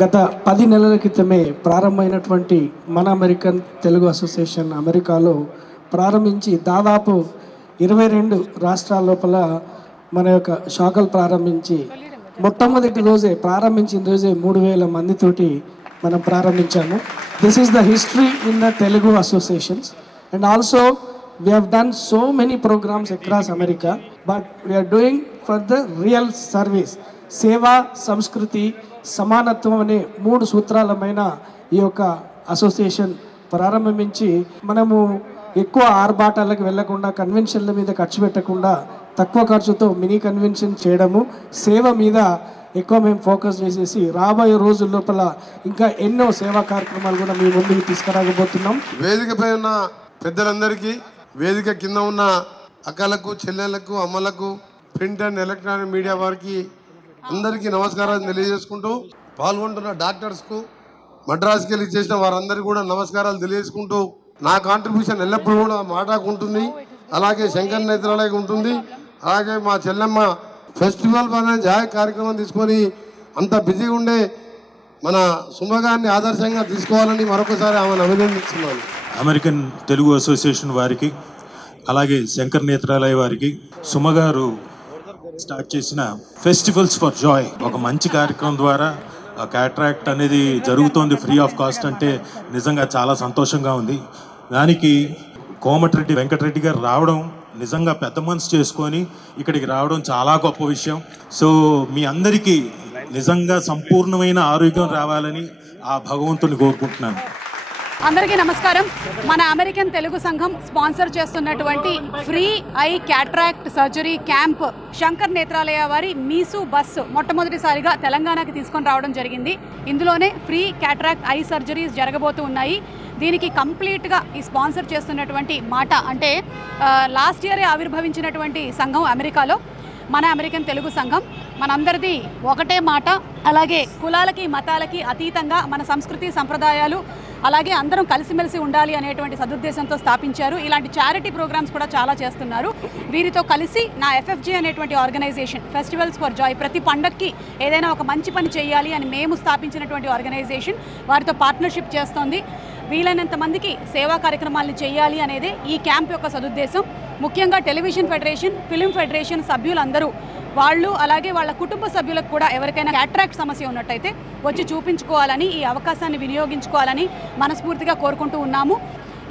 గత 10 నెలల క్రితమే ప్రారంభమైనటువంటి మన అమెరికన్ తెలుగు అసోసియేషన్ అమెరికాలో ప్రారంభించి దాదాపు 22 రాష్ట్రాల లోపల మన యొక్క శాఖలు ప్రారంభించి మొట్టమొదటి రోజే ప్రారంభించిన రోజే 3000 మందితోటి మనం ప్రారంభించాము. This is the history in the Telugu associations and also we have done so many programs across America, but we are doing for the real service. సేవా సంస్కృతి సమానత్వం అనే 3 సూత్రాలమైన ఈ యొక్క అసోసియేషన్ ప్రారంభించి మనము ఎక్కువ ఆర్భాటాలకు వెళ్లకుండా కన్వెన్షన్ల మీద ఖర్చు పెట్టకుండా తక్కువ ఖర్చుతో మినీ కన్వెన్షన్ చేయడము, సేవ మీద ఎక్కువ మేము ఫోకస్ చేసేసి రాబోయే రోజుల లోపల ఇంకా ఎన్నో సేవా కార్యక్రమాలు కూడా మీ ముందుకు తీసుకురాకపోతున్నాం. వేదికపై ఉన్న పెద్దలందరికీ, వేదిక కింద ఉన్న అక్కలకు, చెల్లెళ్లకు, అమ్మలకు, ప్రింట్ అండ్ ఎలక్ట్రానిక్ మీడియా వారికి అందరికీ నమస్కారాలు తెలియజేసుకుంటూ, పాల్గొంటున్న డాక్టర్స్కు, మద్రాసుకి వెళ్ళి చేసిన వారందరికీ కూడా నమస్కారాలు తెలియజేసుకుంటూ, నా కాంట్రిబ్యూషన్ ఎల్లప్పుడూ కూడా మాటాకు ఉంటుంది, అలాగే శంకర్ నేత్రాలయకు ఉంటుంది, అలాగే మా చెల్లెమ్మ ఫెస్టివల్ అనే జాయ్ కార్యక్రమం తీసుకొని అంత బిజీగా ఉండే మన సుమగారిని ఆదర్శంగా తీసుకోవాలని మరొకసారి ఆమెను అభినందిస్తున్నాను. అమెరికన్ తెలుగు అసోసియేషన్ వారికి, అలాగే శంకర్ నేత్రాలయ వారికి, సుమగారు స్టార్ట్ చేసిన ఫెస్టివల్స్ ఫర్ జాయ్ ఒక మంచి కార్యక్రమం ద్వారా క్యాట్రాక్ట్ అనేది జరుగుతోంది ఫ్రీ ఆఫ్ కాస్ట్ అంటే నిజంగా చాలా సంతోషంగా ఉంది. దానికి కోమటిరెడ్డి వెంకటరెడ్డి గారు రావడం నిజంగా పెద్ద మనసు చేసుకొని ఇక్కడికి రావడం చాలా గొప్ప విషయం. సో మీ అందరికీ నిజంగా సంపూర్ణమైన ఆరోగ్యం రావాలని ఆ భగవంతుని కోరుకుంటున్నాను. అందరికీ నమస్కారం. మన అమెరికన్ తెలుగు సంఘం స్పాన్సర్ చేస్తున్నటువంటి free eye cataract surgery camp Shankar Nethralaya వారి మీసు బస్సు మొట్టమొదటిసారిగా తెలంగాణకి తీసుకొని రావడం జరిగింది. ఇందులోనే ఫ్రీ క్యాట్రాక్ట్ ఐ సర్జరీస్ జరగబోతూ ఉన్నాయి. దీనికి కంప్లీట్గా ఈ స్పాన్సర్ చేస్తున్నటువంటి మాట అంటే లాస్ట్ ఇయరే ఆవిర్భవించినటువంటి సంఘం అమెరికాలో మన అమెరికన్ తెలుగు సంఘం. మనందరిది ఒకటే మాట, అలాగే కులాలకి మతాలకి అతీతంగా మన సంస్కృతి సంప్రదాయాలు అలాగే అందరం కలిసిమెలిసి ఉండాలి అనేటువంటి సదుద్దేశంతో స్థాపించారు. ఇలాంటి చారిటీ ప్రోగ్రామ్స్ కూడా చాలా చేస్తున్నారు. వీరితో కలిసి నా ఎఫ్ఎఫ్జే అనేటువంటి ఆర్గనైజేషన్ ఫెస్టివల్స్ ఫర్ జాయ్ ప్రతి పండగకి ఏదైనా ఒక మంచి పని చేయాలి అని మేము స్థాపించినటువంటి ఆర్గనైజేషన్ వారితో పార్ట్నర్షిప్ చేస్తోంది. వీలైనంత మందికి సేవా కార్యక్రమాలను చేయాలి అనేదే ఈ క్యాంప్ యొక్క సదుద్దేశం. ముఖ్యంగా టెలివిజన్ ఫెడరేషన్, ఫిలిం ఫెడరేషన్ సభ్యులందరూ వాళ్ళు అలాగే వాళ్ళ కుటుంబ సభ్యులకు కూడా ఎవరికైనా క్యాట్రాక్ట్ సమస్య ఉన్నట్టయితే వచ్చి చూపించుకోవాలని, ఈ అవకాశాన్ని వినియోగించుకోవాలని మనస్ఫూర్తిగా కోరుకుంటూ ఉన్నాము.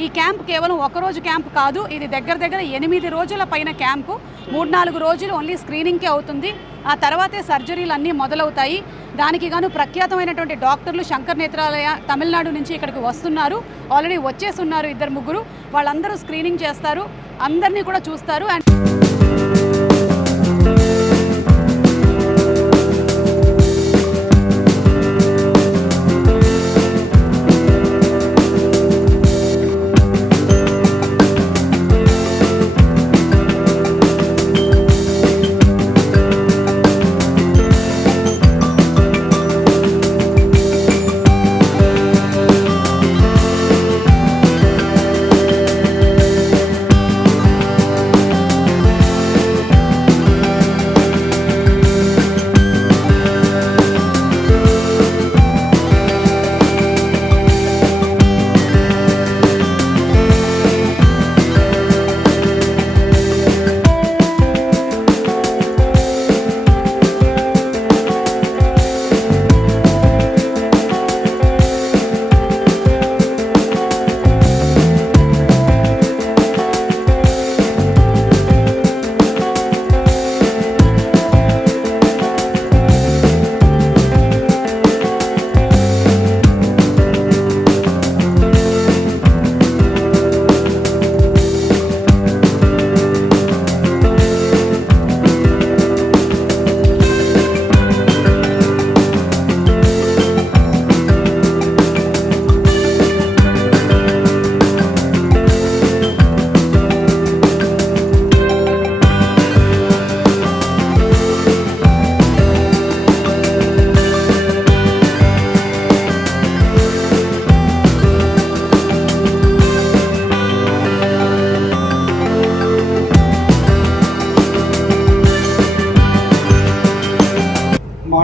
ఈ క్యాంప్ కేవలం ఒకరోజు క్యాంప్ కాదు, ఇది దగ్గర 8 రోజుల పైన క్యాంపు. 3-4 రోజులు ఓన్లీ స్క్రీనింగ్కే అవుతుంది. ఆ తర్వాతే సర్జరీలు అన్నీ మొదలవుతాయి. దానికి గాను ప్రఖ్యాతమైనటువంటి డాక్టర్లు శంకర్ నేత్రాలయ తమిళనాడు నుంచి ఇక్కడికి వస్తున్నారు. ఆల్రెడీ వచ్చేసి ఉన్నారు 2-3. వాళ్ళందరూ స్క్రీనింగ్ చేస్తారు, అందరినీ కూడా చూస్తారు. అండ్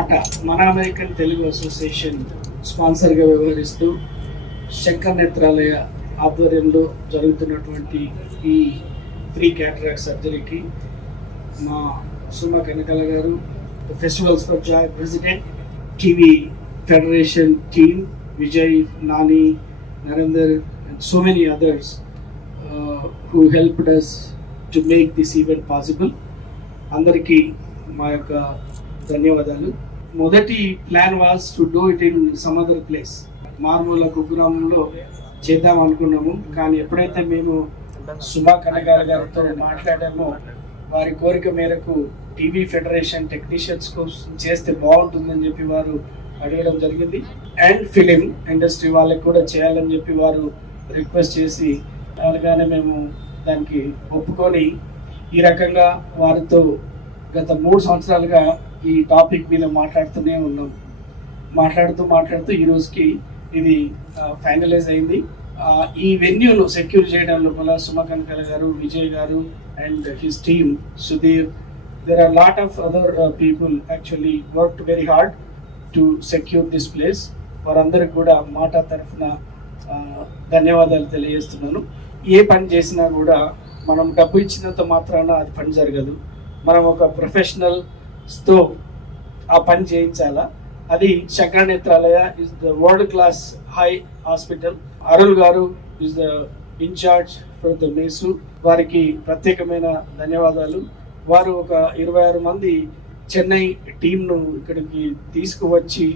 మాట మన అమెరికన్ తెలుగు అసోసియేషన్ స్పాన్సర్గా వ్యవహరిస్తూ శంకర్ నేత్రాలయ ఆధ్వర్యంలో జరుగుతున్నటువంటి ఈ ఫ్రీ క్యాటరాక్ట్ సర్జరీకి మా సుమ కనకల గారు, festivals for Joy president, TV federation team, Vijay, Nani, Narender and so many others who helped us to make this event possible. అందరికీ మా యొక్క ధన్యవాదాలు. మొదటి plan was to do it in some other place. మార్మూల కుగ్రామంలో చేద్దాం అనుకున్నాము. కానీ ఎప్పుడైతే మేము సుమా కనకాల గారితో మాట్లాడామో వారి కోరిక మేరకు టీవీ ఫెడరేషన్ టెక్నీషియన్స్ కోసం చేస్తే బాగుంటుందని చెప్పి వారు అడగడం జరిగింది. అండ్ ఫిలిం ఇండస్ట్రీ వాళ్ళకి కూడా చేయాలని చెప్పి వారు రిక్వెస్ట్ చేసి అనగానే మేము దానికి ఒప్పుకొని ఈ రకంగా వారితో గత 3 సంవత్సరాలుగా ఈ టాపిక్ మీద మాట్లాడుతూనే ఉన్నాం. మాట్లాడుతూ ఈ రోజుకి ఇది ఫైనలైజ్ అయింది. ఈ వెన్యూను సెక్యూర్ చేయడం లోపల సుమ కనకాల గారు, విజయ్ గారు and his team, Sudheer, there are a lot of other people actually worked very hard to secure this place. వారందరికి కూడా మాట తరఫున ధన్యవాదాలు తెలియజేస్తున్నాను. ఏ పని చేసినా కూడా మనం డబ్బు ఇచ్చినంత మాత్రాన అది పని జరగదు. మనం ఒక ప్రొఫెషనల్స్తో ఆ పని చేయించాలా. అది Shankar Nethralaya is the world class high hospital. Arul గారు is the in charge for the మేసు. వారికి ప్రత్యేకమైన ధన్యవాదాలు. వారు ఒక 26 మంది చెన్నై టీంను ఇక్కడికి తీసుకువచ్చి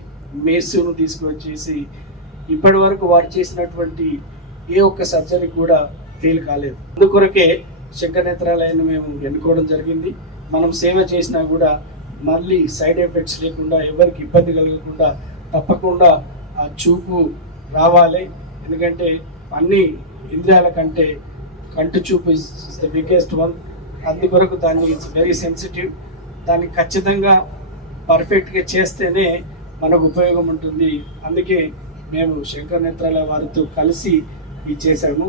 మేసును తీసుకువచ్చేసి ఇప్పటి వరకు వారు చేసినటువంటి ఏ ఒక్క సర్జరీ కూడా ఫెయిల్ కాలేదు. అందుకొరకే శంకర్ నేత్రాలయాన్ని మేము ఎన్నుకోవడం జరిగింది. మనం సేవ చేసినా కూడా మళ్ళీ సైడ్ ఎఫెక్ట్స్ లేకుండా, ఎవరికి ఇబ్బంది కలగకుండా తప్పకుండా ఆ చూపు రావాలి. ఎందుకంటే అన్ని ఇంద్రియాల కంటే కంటి చూపు ఇస్ ద బిగ్గెస్ట్ వన్. అందుకొరకు దాన్ని ఇట్స్ వెరీ సెన్సిటివ్. దాన్ని ఖచ్చితంగా పర్ఫెక్ట్గా చేస్తేనే మనకు ఉపయోగం ఉంటుంది. అందుకే మేము శంకర్ నేత్రాలయ వారితో కలిసి ఇది చేశాము.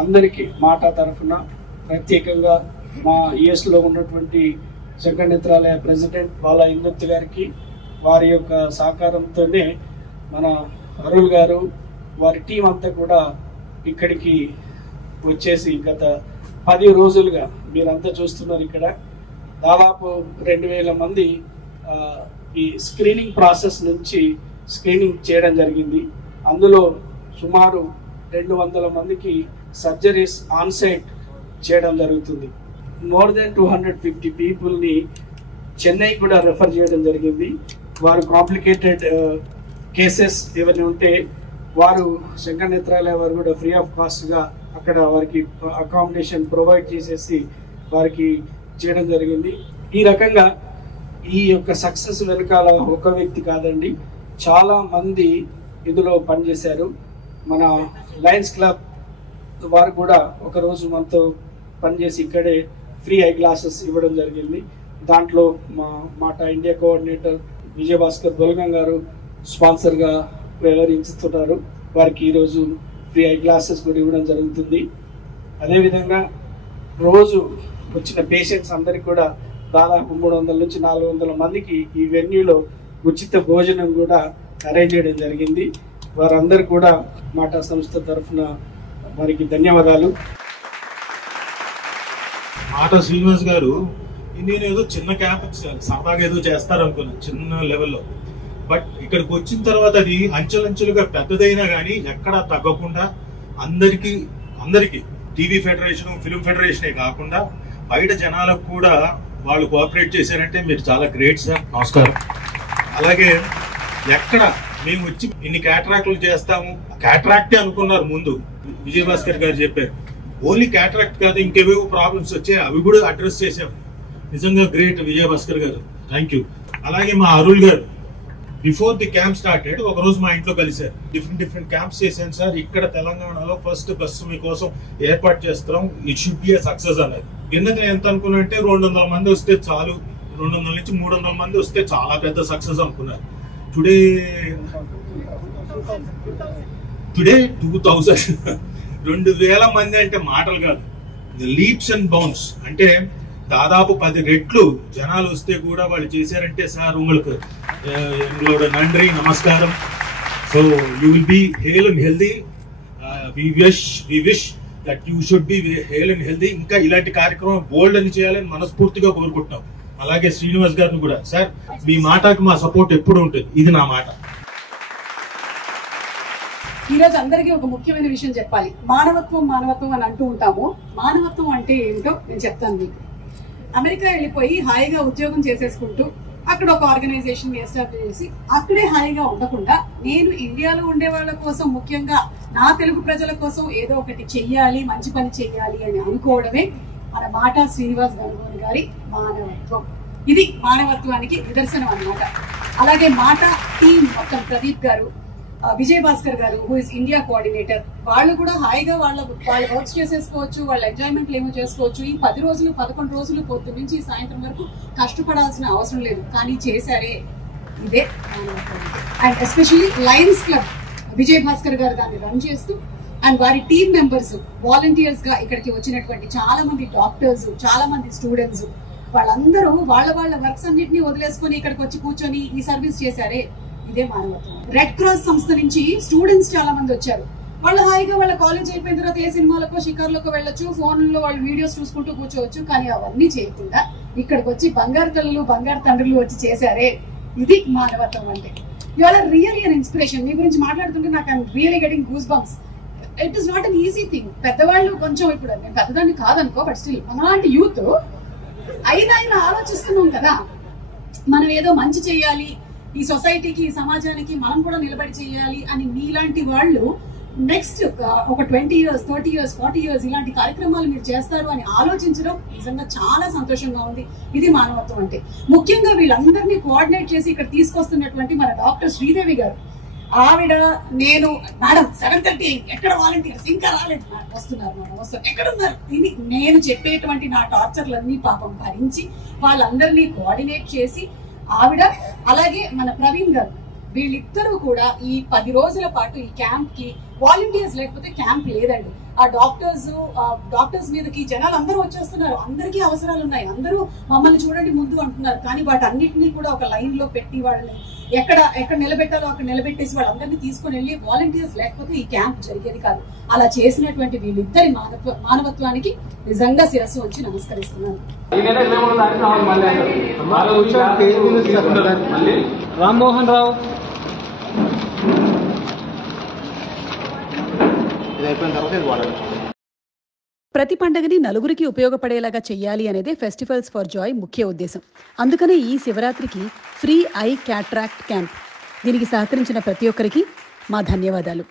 అందరికీ మాట తరఫున ప్రత్యేకంగా మా యుఎస్లో ఉన్నటువంటి శంకర్ నేత్రాలయ ప్రెసిడెంట్ బాలా ఇందర్తి గారికి, వారి యొక్క సహకారంతోనే మన అరుల్ గారు, వారి టీం అంతా కూడా ఇక్కడికి వచ్చేసి గత 10 రోజులుగా మీరంతా చూస్తున్నారు. ఇక్కడ దాదాపు 2000 మంది ఈ స్క్రీనింగ్ ప్రాసెస్ నుంచి స్క్రీనింగ్ చేయడం జరిగింది. అందులో సుమారు 200 మందికి సర్జరీస్ ఆన్ సైట్ చేయడం జరుగుతుంది. మోర్ దెన్ 250 పీపుల్ని చెన్నై కూడా రెఫర్ చేయడం జరిగింది. వారు కాంప్లికేటెడ్ కేసెస్ ఏమైనా ఉంటే వారు శంకర్ నేత్రాలయ వారు కూడా ఫ్రీ ఆఫ్ కాస్ట్గా అక్కడ వారికి అకామిడేషన్ ప్రొవైడ్ చేసేసి వారికి చేయడం జరిగింది. ఈ రకంగా ఈ యొక్క సక్సెస్ వెనకాల ఒక వ్యక్తి కాదండి, చాలా మంది ఇందులో పనిచేశారు. మన లయన్స్ క్లబ్ వారు కూడా ఒకరోజు మనతో పనిచేసి ఇక్కడే ఫ్రీ ఐ గ్లాసెస్ ఇవ్వడం జరిగింది. దాంట్లో మా మాట ఇండియా కోఆర్డినేటర్ విజయభాస్కర్ బొల్గం గారు స్పాన్సర్గా వ్యవహరిస్తున్నారు. వారికి ఈరోజు ఫ్రీ ఐ గ్లాసెస్ కూడా ఇవ్వడం జరుగుతుంది. అదేవిధంగా రోజు వచ్చిన పేషెంట్స్ అందరికీ కూడా దాదాపు 300 నుంచి 400 మందికి ఈ వెన్యూలో ఉచిత భోజనం కూడా అరేంజ్ చేయడం జరిగింది. వారందరూ కూడా మాటా సంస్థ తరఫున వారికి ధన్యవాదాలు. మాటా శ్రీనివాస్ గారు, నేను ఏదో చిన్న క్యాంప్ సరదాగా ఏదో చేస్తారనుకున్నాను చిన్న లెవెల్లో. బట్ ఇక్కడికి వచ్చిన తర్వాత అది అంచెలంచెలుగా పెద్దదైనా కానీ ఎక్కడా తగ్గకుండా అందరికీ టీవీ ఫెడరేషన్, ఫిల్మ్ ఫెడరేషనే కాకుండా బయట జనాలకు కూడా వాళ్ళు కోఆపరేట్ చేశారంటే మీరు చాలా గ్రేట్ సార్. నమస్కారం. అలాగే ఎక్కడ మేము వచ్చి ఇన్ని క్యాటరాక్ట్లు చేస్తాము, క్యాటరాక్టే అనుకున్నారు ముందు, విజయభాస్కర్ గారు చెప్పారు. ఓన్లీ క్యాటరాక్ట్ కాదు, ఇంకేవేవో ప్రాబ్లమ్స్ వచ్చాయి, అవి కూడా అడ్రస్ చేశాం. నిజంగా గ్రేట్ విజయభాస్కర్ గారు, థ్యాంక్ యూ. అలాగే మా అరుల్ గారు బిఫోర్ ది క్యాంప్ స్టార్టెడ్ ఒక రోజు మా ఇంట్లో కలిశారు. డిఫరెంట్ క్యాంప్స్ చేశాను సార్, ఇక్కడ తెలంగాణలో ఫస్ట్ బస్సు మీకోసం ఏర్పాటు చేస్తున్నాం, it should be a success అన్నారు. ఎందుకంటే ఎంత అనుకున్నా అంటే 200 మంది వస్తే చాలు, 200 నుంచి 300 మంది వస్తే చాలా పెద్ద సక్సెస్ అనుకున్నారు. టుడే 2000 2000 మంది అంటే మాటలు కాదు, లీప్స్ అండ్ బౌన్స్. అంటే దాదాపు 10 రెట్లు జనాలు వస్తే కూడా వాళ్ళు చేశారంటే సార్ உங்களுக்கு எங்களோட நன்றி நமஸ்காரம். So you will be hale and healthy. We wish that you should be hale and healthy. ఇంకా ఇలాంటి కార్యక్రమం బోల్డ్ అని చేయాలని మనస్ఫూర్తిగా కోరుకుంటున్నాం. అలాగే శ్రీనివాస్ గారిని కూడా, సార్ మీ మాటకు మా సపోర్ట్ ఎప్పుడు ఉంటుంది, ఇది నా మాట. ఈ రోజు అందరికీ ఒక ముఖ్యమైన విషయం చెప్పాలి. మానవత్వం మానవత్వం అని అంటూ ఉంటాము. మానవత్వం అంటే ఏమిటో నేను చెప్తాను మీకు. అమెరికా వెళ్ళిపోయి హాయిగా ఉద్యోగం చేసేసుకుంటూ అక్కడ ఒక ఆర్గనైజేషన్ ఎస్టాబ్లిష్ చేసి అక్కడే హాయిగా ఉండకుండా నేను ఇండియాలో ఉండే వాళ్ళ కోసం, ముఖ్యంగా నా తెలుగు ప్రజల కోసం ఏదో ఒకటి చెయ్యాలి, మంచి పని చెయ్యాలి అని అనుకోవడమే మన మాట శ్రీనివాస్ గణగోని గారి మానవత్వం. ఇది మానవత్వానికి నిదర్శనం అన్నమాట. అలాగే మాట టీం మొత్తం ప్రదీప్ గారు, విజయ్ భాస్కర్ గారు హూ ఇస్ ఇండియా కోఆర్డినేటర్, వాళ్ళు కూడా హాయిగా వాళ్ళ వర్క్స్ చేసేసుకోవచ్చు, వాళ్ళ ఎంజాయ్మెంట్లు ఏమో చేసుకోవచ్చు. ఈ 10 రోజులు 11 రోజులు పొద్దు నుంచి సాయంత్రం వరకు కష్టపడాల్సిన అవసరం లేదు, కానీ చేశారే ఇదే మానవత్వం. And especially Lions club Vijay Bhaskar గారు దాన్ని రన్ చేస్తూ, అండ్ వారి టీమ్ మెంబర్స్ వాలంటీర్స్ గా ఇక్కడికి వచ్చినటువంటి చాలా మంది డాక్టర్స్, చాలా మంది స్టూడెంట్స్, వాళ్ళందరూ వాళ్ళ వర్క్స్ అన్నింటినీ వదిలేసుకుని ఇక్కడికి వచ్చి కూర్చొని ఈ సర్వీస్ చేశారే ఇదే మానవత్వం. రెడ్ క్రాస్ సంస్థ నుంచి స్టూడెంట్స్ చాలా మంది వచ్చారు. వాళ్ళు హాయిగా వాళ్ళ కాలేజ్ అయిపోయిన తర్వాత ఏ సినిమాలకో షికార్లకో వెళ్ళొచ్చు, ఫోన్లో వాళ్ళు వీడియోస్ చూసుకుంటూ కూర్చోవచ్చు, కానీ అవన్నీ చేయకుండా ఇక్కడికి వచ్చి బంగారు తల్లులు బంగారు తండ్రులు వచ్చి చేశారే ఇది మానవత్వం అంటే. You are really an inspiration. మీ గురించి మాట్లాడుతుంటే నాకు I'm really getting goose bumps. It is not an easy thing. పెద్దవాళ్ళు కొంచెం, ఇప్పుడు నేను పెద్దదాన్ని కాదనుకో, బట్ స్టిల్ మనలాంటి యూత్ అయినా ఆలోచిస్తున్నాం కదా, మనం ఏదో మంచి చేయాలి, ఈ సొసైటీకి, ఈ సమాజానికి మనం కూడా నిలబడి చేయాలి అని మీలాంటి వాళ్ళు నెక్స్ట్ ఒక 20 years, 30 years, 40 years ఇలాంటి కార్యక్రమాలు మీరు చేస్తారు అని ఆలోచించడం నిజంగా చాలా సంతోషంగా ఉంది. ఇది మానవత్వం అంటే. ముఖ్యంగా వీళ్ళందరినీ కోఆర్డినేట్ చేసి ఇక్కడ తీసుకొస్తున్నటువంటి మన డాక్టర్ శ్రీదేవి గారు, ఆవిడ నేను మేడం 7:30 ఎక్కడ వాలంటీర్స్ ఇంకా రాలేదు, వస్తున్నారు మేడం వస్తారు, ఎక్కడున్నారు, ఇది నేను చెప్పేటువంటి నా టార్చర్లన్నీ పాపం భరించి వాళ్ళందరినీ కోఆర్డినేట్ చేసి ఆవిడ, అలాగే మన ప్రవీణ్ గారు, వీళ్ళిద్దరూ కూడా ఈ 10 రోజుల పాటు ఈ క్యాంప్ కి వాలంటీర్స్ లేకపోతే క్యాంప్ లేదండి. ఆ డాక్టర్స్ మీదకి జనాలు అందరూ వచ్చేస్తున్నారు, అందరికీ అవసరాలు ఉన్నాయి, అందరూ మమ్మల్ని చూడండి ముందు అంటున్నారు, కానీ వాటన్నిటినీ కూడా ఒక లైన్ లో పెట్టి వాళ్ళని ఎక్కడ నిలబెట్టాలో అక్కడ నిలబెట్టేసి వాళ్ళందరినీ తీసుకుని వెళ్ళి, వాలంటీర్స్ లేకపోతే ఈ క్యాంప్ జరిగేది కాదు. అలా చేసినటువంటి వీళ్ళిద్దరి మానవత్వానికి నిజంగా శిరస్సు వచ్చి నమస్కరిస్తున్నాను. రామ్మోహన్ రావు ప్రతి పండుగని నలుగురికి ఉపయోగపడేలాగా చెయ్యాలి అనేదే ఫెస్టివల్స్ ఫర్ జాయ్ ముఖ్య ఉద్దేశం. అందుకనే ఈ శివరాత్రికి ఫ్రీ ఐ క్యాట్రాక్ట్ క్యాంప్. దీనికి సహకరించిన ప్రతి ఒక్కరికి మా ధన్యవాదాలు.